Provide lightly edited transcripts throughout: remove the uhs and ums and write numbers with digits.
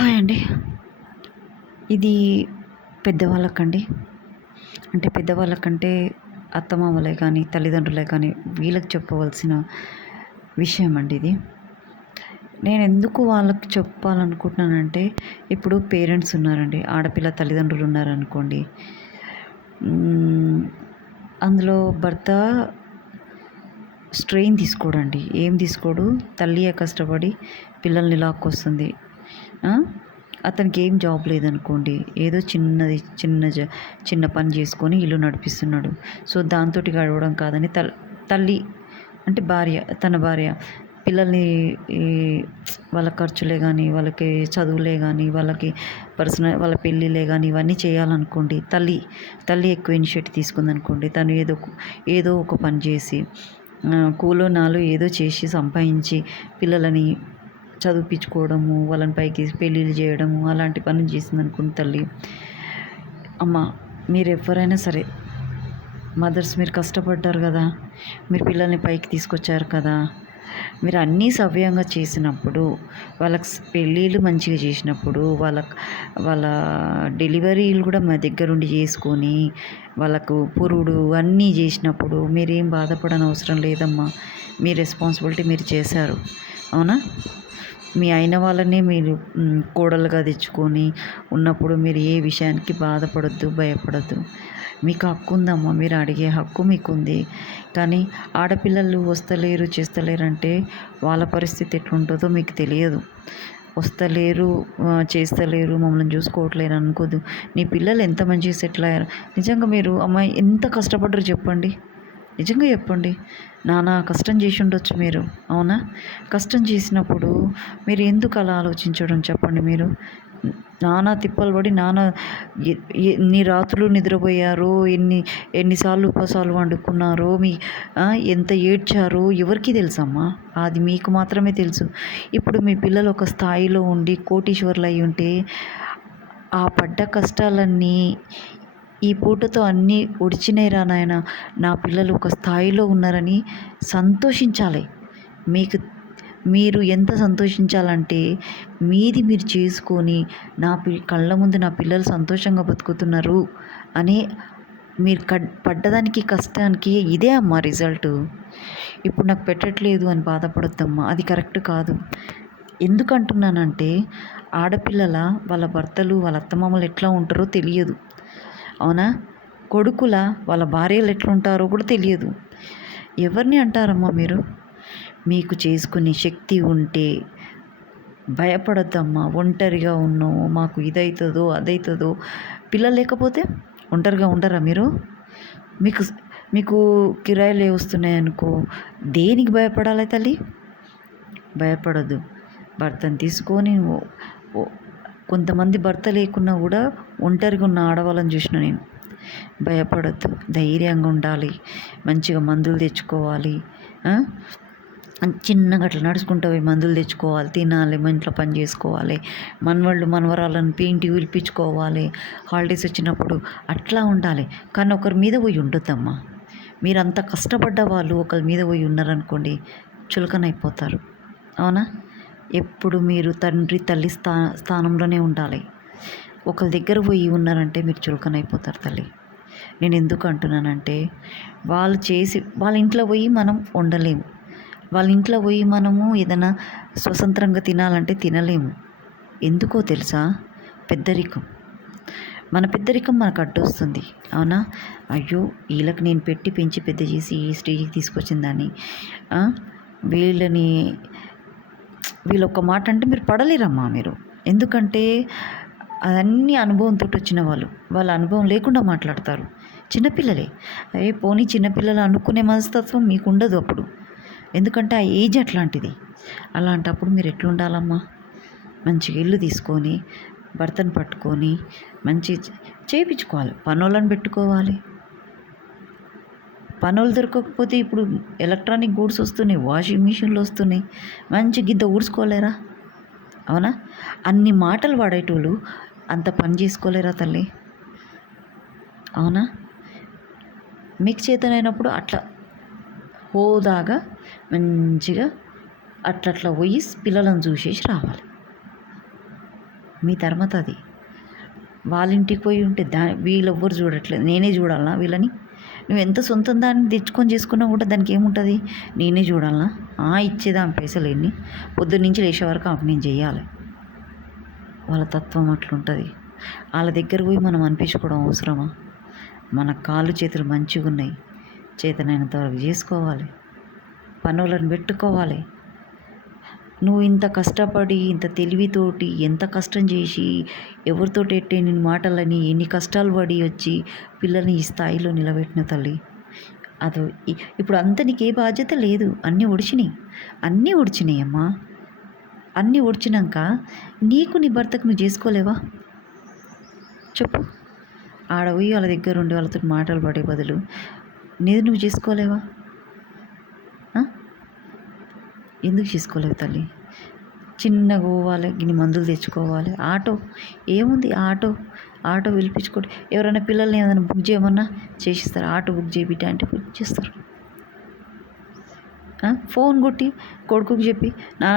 Hi అండి. ఇది పెద్దవాళ్ళకండి. అంటే పెద్దవాళ్ళకంటే అత్తమామలే కానీ, తల్లిదండ్రులే కానీ వీళ్ళకి చెప్పవలసిన విషయం అండి ఇది. నేనెందుకు వాళ్ళకి చెప్పాలనుకుంటున్నానంటే, ఇప్పుడు పేరెంట్స్ ఉన్నారండి. ఆడపిల్ల తల్లిదండ్రులు ఉన్నారనుకోండి. అందులో భర్త స్ట్రెయిన్ తీసుకోడండి. ఏం తీసుకోడు. తల్లియే కష్టపడి పిల్లల్ని లాక్కొస్తుంది. అతనికి ఏం జాబ్ లేదనుకోండి. ఏదో చిన్న పని చేసుకొని ఇల్లు నడిపిస్తున్నాడు. సో దాంతోటి గడవడం కాదని తల్లి అంటే తన భార్య పిల్లల్ని వాళ్ళ ఖర్చులే కానీ, వాళ్ళకి చదువులే కానీ, వాళ్ళకి వాళ్ళ పెళ్ళిళ్ళే కానీ ఇవన్నీ చేయాలనుకోండి. తల్లి ఎక్కువ ఇనిషియేటివ్ తీసుకుందనుకోండి. తను ఏదో ఒక పని చేసి కూలో నాలో ఏదో చేసి సంపాదించి పిల్లలని చదివిపించుకోవడము, వాళ్ళని పైకి పెళ్ళిళ్ళు చేయడము, అలాంటి పనులు చేసిందనుకోండి తల్లి. అమ్మ, మీరు ఎవరైనా సరే మదర్స్, మీరు కష్టపడ్డారు కదా, మీరు పిల్లల్ని పైకి తీసుకొచ్చారు కదా, మీరు అన్నీ సవ్యంగా చేసినప్పుడు, వాళ్ళకి పెళ్ళిళ్ళు మంచిగా చేసినప్పుడు, వాళ్ళ డెలివరీలు కూడా మా దగ్గరుండి చేసుకొని వాళ్ళకు పురుడు అన్నీ చేసినప్పుడు మీరేం బాధపడని అవసరం లేదమ్మా. మీ రెస్పాన్సిబిలిటీ మీరు చేశారు, అవునా? మీ అయిన వాళ్ళనే మీరు కోడలుగా తెచ్చుకొని ఉన్నప్పుడు మీరు ఏ విషయానికి బాధపడొద్దు, భయపడద్దు. మీకు హక్కు ఉందమ్మా, మీరు అడిగే హక్కు మీకుంది. కానీ ఆడపిల్లలు వస్తలేరు, చేస్తలేరు అంటే వాళ్ళ పరిస్థితి ఎట్లుంటుందో మీకు తెలియదు. వస్తలేరు, చేస్తలేరు, మమ్మల్ని చూసుకోవట్లేరు అనుకోదు. నీ పిల్లలు ఎంత మంచిగా సెటిల్ అయ్యారు. నిజంగా మీరు అమ్మాయి ఎంత కష్టపడ్డారు చెప్పండి. నిజంగా చెప్పండి. నానా కష్టం చేసి ఉండొచ్చు మీరు, అవునా? కష్టం చేసినప్పుడు మీరు ఎందుకు అలా ఆలోచించడం చెప్పండి. మీరు నానా తిప్పలు పడి ఎన్ని రాత్రులు నిద్రపోయారో, ఎన్నిసార్లు ఉపవాసాలు వండుకున్నారో, ఎంత ఏడ్చారో ఎవరికి తెలుసమ్మా? అది మీకు మాత్రమే తెలుసు. ఇప్పుడు మీ పిల్లలు ఒక స్థాయిలో ఉండి కోటీశ్వర్లు అయి ఉంటే ఆ పడ్డ కష్టాలన్నీ ఈ పూటతో అన్నీ ఒడిచినాయిరా నాయన, నా పిల్లలు ఒక స్థాయిలో ఉన్నారని సంతోషించాలి. మీరు ఎంత సంతోషించాలంటే మీది మీరు చేసుకొని కళ్ళ ముందు నా పిల్లలు సంతోషంగా బతుకుతున్నారు అని మీరు పడ్డదానికి కష్టానికి ఇదే అమ్మా రిజల్ట్. ఇప్పుడు నాకు పెట్టట్లేదు అని బాధపడొద్దమ్మా, అది కరెక్ట్ కాదు. ఎందుకు అంటున్నానంటే వాళ్ళ భర్తలు, వాళ్ళ అత్తమామలు ఎట్లా ఉంటారో తెలియదు, అవునా? వాళ్ళ భార్యలు ఎట్లుంటారో కూడా తెలియదు. ఎవరిని అంటారమ్మా మీరు? మీకు చేసుకునే శక్తి ఉంటే భయపడొద్దమ్మా. ఒంటరిగా ఉన్నాము, మాకు ఇదవుతుందో అదవుతుందో. పిల్లలు లేకపోతే ఒంటరిగా ఉండరా మీరు? మీకు కిరాయిలు వస్తున్నాయనుకో, దేనికి భయపడాలి తల్లి? భయపడద్దు. భర్తను తీసుకొని కొంతమంది భర్త లేకున్నా కూడా ఒంటరిగా ఉన్న ఆడవాళ్ళని చూసిన నేను. భయపడద్దు, ధైర్యంగా ఉండాలి, మంచిగా మందులు తెచ్చుకోవాలి. చిన్నగా అట్లా నడుచుకుంటూ పోయి మందులు తెచ్చుకోవాలి, తినాలి, మా ఇంట్లో పని చేసుకోవాలి, మనవరాలను ఇంటికి పిలిపించుకోవాలి, హాలిడేస్ వచ్చినప్పుడు అట్లా ఉండాలి. కానీ ఒకరి మీద పోయి ఉండొద్దమ్మా. మీరు అంత కష్టపడ్డ వాళ్ళు ఒకరి మీద పోయి ఉన్నారనుకోండి, చులకనైపోతారు, అవునా? ఎప్పుడు మీరు తల్లి స్థానంలోనే ఉండాలి. ఒకరి దగ్గర పోయి ఉన్నారంటే మీరు చులకనైపోతారు తల్లి. నేను ఎందుకు అంటున్నానంటే, వాళ్ళ ఇంట్లో పోయి మనం ఉండలేము. వాళ్ళ ఇంట్లో పోయి మనము ఏదైనా స్వతంత్రంగా తినాలంటే తినలేము. ఎందుకో తెలుసా? పెద్దరికం. మన పెద్దరికం మనకు అడ్డొస్తుంది, అవునా? అయ్యో, వీళ్ళకి నేను పెట్టి పెంచి పెద్ద చేసి ఈ స్టేజ్కి తీసుకొచ్చిందని వీళ్ళొక్క మాట అంటే మీరు పడలేరమ్మా మీరు. ఎందుకంటే అదన్నీ అనుభవంతో వచ్చిన వాళ్ళ అనుభవం లేకుండా మాట్లాడతారు. చిన్నపిల్లలే. పోనీ చిన్నపిల్లలు అనుకునే మనస్తత్వం మీకు ఉండదు అప్పుడు. ఎందుకంటే ఆ ఏజ్ అట్లాంటిది. అలాంటప్పుడు మీరు ఎట్లుండాలమ్మా? మంచిగా ఇల్లు తీసుకొని భర్తను పట్టుకొని మంచి చేయించుకోవాలి, పనోళ్ళని పెట్టుకోవాలి. పనులు దొరకకపోతే ఇప్పుడు ఎలక్ట్రానిక్ గూడ్స్ వస్తున్నాయి, వాషింగ్ మిషన్లు వస్తున్నాయి, మంచి గిద్ద ఊడ్చుకోలేరా? అవునా? అన్ని మాటలు వాడేటోళ్ళు అంత పని చేసుకోలేరా తల్లి? అవునా? మీకు చేతనైనప్పుడు అట్లా హోదాగా మంచిగా అట్లా పోయి పిల్లలను చూసేసి రావాలి. మీ తర్వాత అది వాళ్ళ ఇంటికి పోయి ఉంటే వీళ్ళెవ్వరు చూడట్లేదు, నేనే చూడాలా వీళ్ళని? నువ్వు ఎంత సొంతం దాన్ని తెచ్చుకొని చేసుకున్నా కూడా దానికి ఏముంటుంది? నేనే చూడాలా? ఇచ్చేదాని పైసలు ఎన్ని? పొద్దున్న నుంచి లేచే వరకు నేను చెయ్యాలి. వాళ్ళ తత్వం అట్లుంటుంది. వాళ్ళ దగ్గర పోయి మనం అనిపించుకోవడం అవసరమా? మన కాళ్ళు చేతులు మంచిగా ఉన్నాయి, చేతనైనంత వరకు చేసుకోవాలి, పనులను పెట్టుకోవాలి. నువ్వు ఇంత కష్టపడి ఇంత తెలివితోటి ఎంత కష్టం చేసి ఎవరితోటి ఎన్ని మాటలని ఎన్ని కష్టాలు పడి వచ్చి పిల్లల్ని ఈ స్థాయిలో నిలబెట్టిన తల్లి. అది ఇప్పుడు అంత నీకే బాధ్యత లేదు. అన్నీ ఒడిచినాయి అమ్మా. అన్నీ ఒడిచినాక నీకు నీ భర్తకు నువ్వు చేసుకోలేవా చెప్పు? ఆడ పోయి వాళ్ళ దగ్గర ఉండి వాళ్ళతో మాటలు పడే బదులు నీది నువ్వు చేసుకోలేవా? ఎందుకు చేసుకోలేవు తల్లి? చిన్నగా పోవాలి, గిన్ని మందులు తెచ్చుకోవాలి. ఆటో ఏముంది? ఆటో పిలిపించుకోండి. ఎవరైనా పిల్లల్ని ఏదైనా బుక్ చేయమన్నా చేసిస్తారు. ఆటో బుక్ చేయిట అంటే బుక్ చేస్తారు. ఫోన్ కొట్టి కొడుకుకి చెప్పి, నా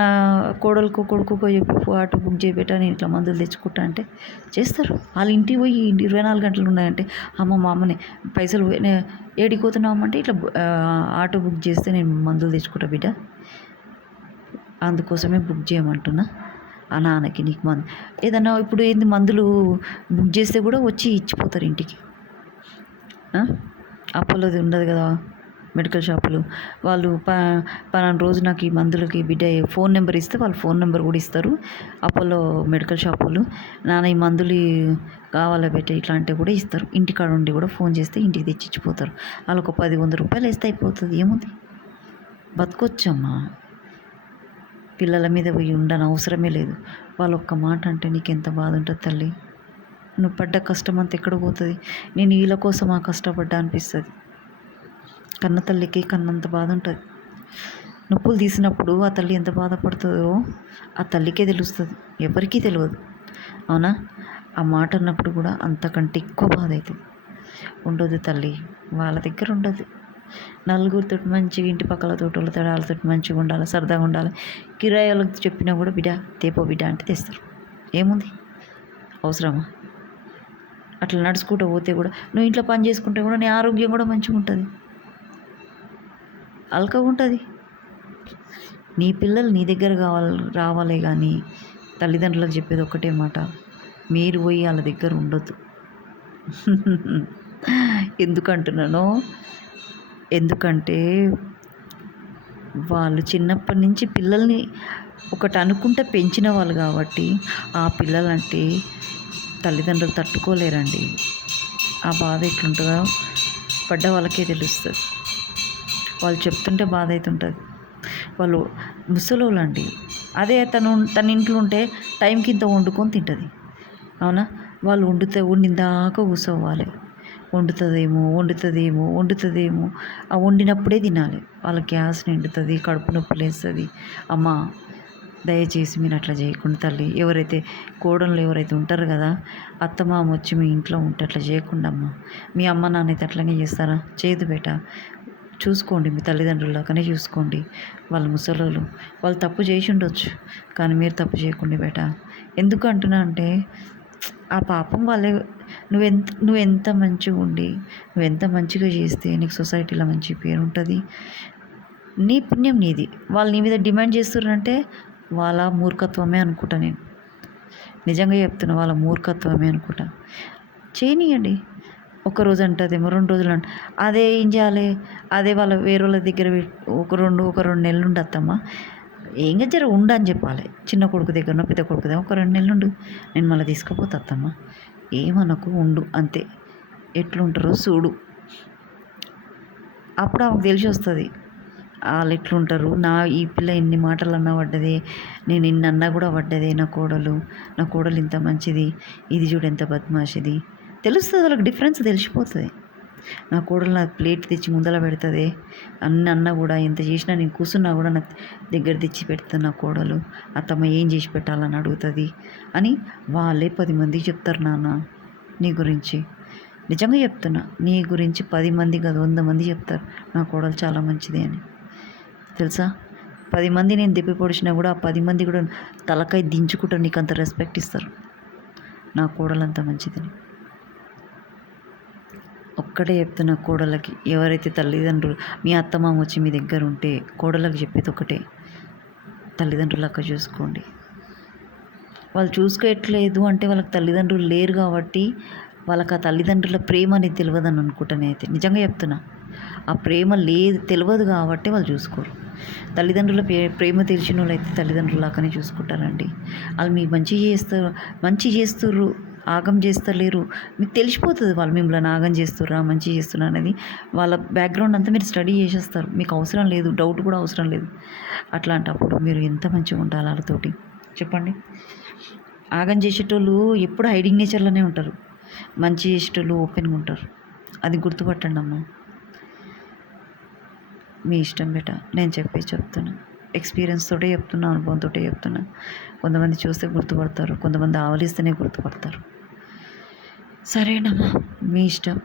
కొడుకుకో చెప్పి ఆటో బుక్ చేయబెట్ట, నేను ఇట్లా మందులు తెచ్చుకుంటా అంటే చేస్తారు. వాళ్ళ ఇంటికి పోయి 24 గంటలు ఉన్నాయంటే, మా అమ్మని పైసలు ఏడికి పోతున్నావు అంటే ఇట్లా ఆటో బుక్ చేస్తే నేను మందులు తెచ్చుకుంటా బిడ్డ, అందుకోసమే బుక్ చేయమంటున్నా. ఆ నాన్నకి నీకు ఏదన్నా ఇప్పుడు ఏంది మందులు బుక్ చేస్తే కూడా వచ్చి ఇచ్చిపోతారు ఇంటికి. అపోలోది ఉండదు కదా మెడికల్ షాపులు, వాళ్ళు పలానా రోజు నాకు ఈ మందులకి బిడ్డ ఫోన్ నెంబర్ ఇస్తే వాళ్ళు ఫోన్ నెంబర్ కూడా ఇస్తారు. అపోలో మెడికల్ షాపులు, నాన్న ఈ మందులు కావాలా బిడ్డ ఇట్లా అంటే కూడా ఇస్తారు. ఇంటికాడ ఉండి కూడా ఫోన్ చేస్తే ఇంటికి తెచ్చి ఇచ్చిపోతారు. వాళ్ళకు 10-100 రూపాయలు వేస్తే అయిపోతుంది. ఏముంది? బతకొచ్చమ్మా. పిల్లల మీద పోయి ఉండని అవసరమే లేదు. వాళ్ళు ఒక్క మాట అంటే నీకు ఎంత బాధ ఉంటుంది తల్లి? నువ్వు పడ్డ కష్టం అంతా ఎక్కడ పోతుంది? నేను వీళ్ళ కోసం కష్టపడ్డా అనిపిస్తుంది. కన్న తల్లికి కన్నంత బాధ ఉంటుంది. నొప్పులు తీసినప్పుడు ఆ తల్లి ఎంత బాధపడుతుందో ఆ తల్లికే తెలుస్తుంది, ఎవరికీ తెలియదు. అవునా? ఆ మాట అన్నప్పుడు కూడా అంతకంటే ఎక్కువ బాధ అవుతుంది. ఉండదు తల్లి, వాళ్ళ దగ్గర ఉండదు. నలుగురితో మంచిగా ఇంటి పక్కల తోటలతో వాళ్ళతో మంచిగా ఉండాలి, సరదాగా ఉండాలి. కిరాయిలకు చెప్పినా కూడా బిడ్డ తేపో బిడ్డ అంటే తెస్తారు. ఏముంది? అవసరమా? అట్లా నడుచుకుంటూ పోతే కూడా నువ్వు ఇంట్లో పని చేసుకుంటే కూడా నీ ఆరోగ్యం కూడా మంచిగా ఉంటుంది, అల్కగా ఉంటుంది. నీ పిల్లలు నీ దగ్గర రావాలే కానీ తల్లిదండ్రులకు చెప్పేది ఒక్కటే మాట, మీరు పోయి వాళ్ళ దగ్గర ఉండొద్దు. ఎందుకంటున్నానో, ఎందుకంటే వాళ్ళు చిన్నప్పటి నుంచి పిల్లల్ని ఒకటి అనుకుంటే పెంచిన వాళ్ళు కాబట్టి ఆ పిల్లలంటే తల్లిదండ్రులు తట్టుకోలేరండి. ఆ బాధ ఎట్లుంటుందో పడ్డ వాళ్ళకే తెలుస్తుంది. వాళ్ళు చెప్తుంటే బాధ అవుతుంటుంది. వాళ్ళు ముసలోళ్ళండి. అదే తన ఇంట్లో ఉంటే టైంకి ఇంత వండుకొని తింటుంది. అవునా? వాళ్ళు వండిందాకా కూర్చోవాలి. వండుతుందేమో ఆ వండినప్పుడే తినాలి. వాళ్ళ గ్యాస్ నిండుతుంది, కడుపు నొప్పి లేస్తుంది. అమ్మ దయచేసి మీరు అట్లా చేయకుండా తల్లి. కోడళ్ళు ఎవరైతే ఉంటారో కదా, అత్తమామ వచ్చి మీ ఇంట్లో ఉంటే అట్లా చేయకుండా అమ్మ. మీ అమ్మ నాన్న అయితే అట్లనే చేస్తారా? చేయదు బేట. చూసుకోండి, మీ తల్లిదండ్రులకనే చూసుకోండి. వాళ్ళు ముసలోళ్ళు, వాళ్ళు తప్పు చేసి ఉండొచ్చు, కానీ మీరు తప్పు చేయకండి బేట. ఎందుకు అంటున్నా అంటే ఆ పాపం వాళ్ళే. నువ్వెంత మంచిగా ఉండి నువ్వెంత మంచిగా చేస్తే నీకు సొసైటీలో మంచి పేరు ఉంటుంది. నీ పుణ్యం నీది. వాళ్ళు నీ మీద డిమాండ్ చేస్తున్నారంటే వాళ్ళ మూర్ఖత్వమే అనుకుంటా. నేను నిజంగా చెప్తున్నా, వాళ్ళ మూర్ఖత్వమే అనుకుంటా. చేయనీయండి. ఒకరోజు అంటదేమో, 2 రోజులు అదే ఏం చేయాలి? అదే వాళ్ళ వేరే వాళ్ళ దగ్గర ఒక రెండు నెలలు ఉండత్తమ్మా. ఏం జర ఉండని చెప్పాలి. చిన్న కొడుకు దగ్గర పెద్ద కొడుకు దగ్గర ఒక 2 నెలలు ఉండు, నేను మళ్ళీ తీసుకుపోతా అత్తమ్మ, ఏమనకు, ఉండు అంతే, ఎట్లుంటారో చూడు. అప్పుడు ఆమెకు తెలిసి వస్తుంది వాళ్ళు ఎట్లుంటారు. ఈ పిల్ల ఎన్ని మాటలు అన్నా పడ్డదే, నేను ఇన్ని అన్నా కూడా పడ్డదే. నా కోడలు ఇంత మంచిది, ఇది చూడు ఎంత బద్మాషిది తెలుస్తుంది. వాళ్ళకి డిఫరెన్స్ తెలిసిపోతుంది. నా కోడలు నాకు ప్లేట్ తెచ్చి ముందర పెడుతుంది, అన్ని అన్నా కూడా ఎంత చేసినా నేను కూర్చున్నా కూడా నా దగ్గర తెచ్చి పెడుతుంది నా కోడలు. అత్తమ్మ ఏం చేసి పెట్టాలని అడుగుతుంది అని వాళ్ళే 10 మందికి చెప్తారు నాన్న నీ గురించి. నిజంగా చెప్తున్నా, నీ గురించి 10 మంది కాదు 100 మంది చెప్తారు నా కోడలు చాలా మంచిది అని. తెలుసా? 10 మంది నేను దెప్పి పొడిచినా కూడా ఆ 10 మంది కూడా తలకాయ దించుకుంటారు, నీకు అంత రెస్పెక్ట్ ఇస్తారు. నా కోడలంత మంచిదని. ఒక్కటే చెప్తున్నా కోడళ్ళకి, ఎవరైతే తల్లిదండ్రులు మీ అత్తమామ వచ్చి మీ దగ్గర ఉంటే కోడళ్ళకి చెప్పేది ఒకటే, తల్లిదండ్రులక్క చూసుకోండి. వాళ్ళు చూసుకోవట్లేదు అంటే వాళ్ళకి తల్లిదండ్రులు లేరు కాబట్టి వాళ్ళకి ఆ తల్లిదండ్రుల ప్రేమ అనేది తెలియదని అనుకుంటాను. అయితే నిజంగా చెప్తున్నా, ఆ ప్రేమ లేదు తెలియదు కాబట్టి వాళ్ళు చూసుకోరు. తల్లిదండ్రుల ప్రేమ తెలిసిన వాళ్ళు అయితే తల్లిదండ్రులాగానే చూసుకుంటారండి. వాళ్ళు మీకు మంచి చేస్తుర్రు, ఆగం చేస్తలేరు, మీకు తెలిసిపోతుంది వాళ్ళు మిమ్మల్ని ఆగం చేస్తుర్రా మంచి చేస్తున్నా అనేది. వాళ్ళ బ్యాక్గ్రౌండ్ అంతా మీరు స్టడీ చేసేస్తారు, మీకు అవసరం లేదు, డౌట్ కూడా అవసరం లేదు. అట్లాంటప్పుడు మీరు ఎంత మంచిగా ఉండాలి వాళ్ళతోటి చెప్పండి. ఆగం చేసేటోళ్ళు ఎప్పుడు హైడింగ్ నేచర్లోనే ఉంటారు, మంచి చేసేటోళ్ళు ఓపెన్గా ఉంటారు. అది గుర్తుపట్టండి అమ్మ. మీ ఇష్టం బేట, నేను చెప్తున్నా, ఎక్స్పీరియన్స్ తోటే చెప్తున్నా, అనుభవంతో చెప్తున్నా. కొంతమంది చూస్తే గుర్తుపడతారు, కొంతమంది ఆవలిస్తేనే గుర్తుపడతారు. సరేనమ్మా, మీ ఇష్టం.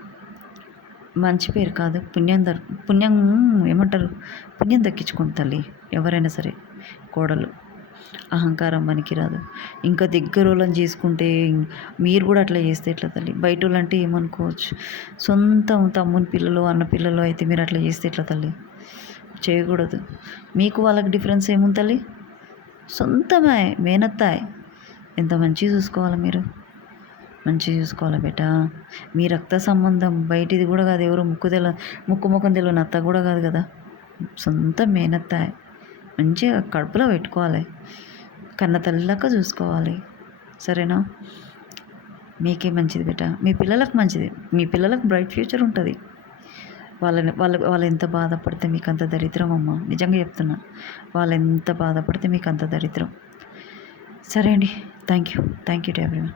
మంచి పేరు కాదు, పుణ్యం ఏమంటారు, పుణ్యం దక్కించుకోండి తల్లి. ఎవరైనా సరే కోడలు అహంకారం పనికిరాదు. ఇంకా దగ్గరోళ్ళని చేసుకుంటే మీరు కూడా అట్లా చేస్తే ఎట్లా తల్లి? బయట వాళ్ళంటే ఏమనుకోవచ్చు, సొంతం తమ్ముని పిల్లలు అన్న పిల్లలు అయితే మీరు అట్లా చేస్తే ఎట్లా తల్లి? చేయకూడదు. మీకు వాళ్ళకి డిఫరెన్స్ ఏముంది తల్లి? సొంతమే, మేనత్తాయ్. ఎంత మంచిగా చూసుకోవాలి మీరు, మంచిగా చూసుకోవాలి బేట. మీ రక్త సంబంధం బయటిది కూడా కాదు, ఎవరు ముఖం తెలియని అత్త కూడా కాదు కదా, సొంత మేనత్తాయ్. మంచిగా కడుపులో పెట్టుకోవాలి, కన్న తల్లిలాగా చూసుకోవాలి. సరేనా? మీకే మంచిది బేట, మీ పిల్లలకు మంచిది, మీ పిల్లలకు బ్రైట్ ఫ్యూచర్ ఉంటుంది. వాళ్ళు ఎంత బాధపడితే మీకు అంత దరిద్రం అమ్మ, నిజంగా చెప్తున్నా. వాళ్ళు ఎంత బాధపడితే మీకు అంత దరిద్రం. సరే అండి, థ్యాంక్ యూ టు ఎవ్రీవన్.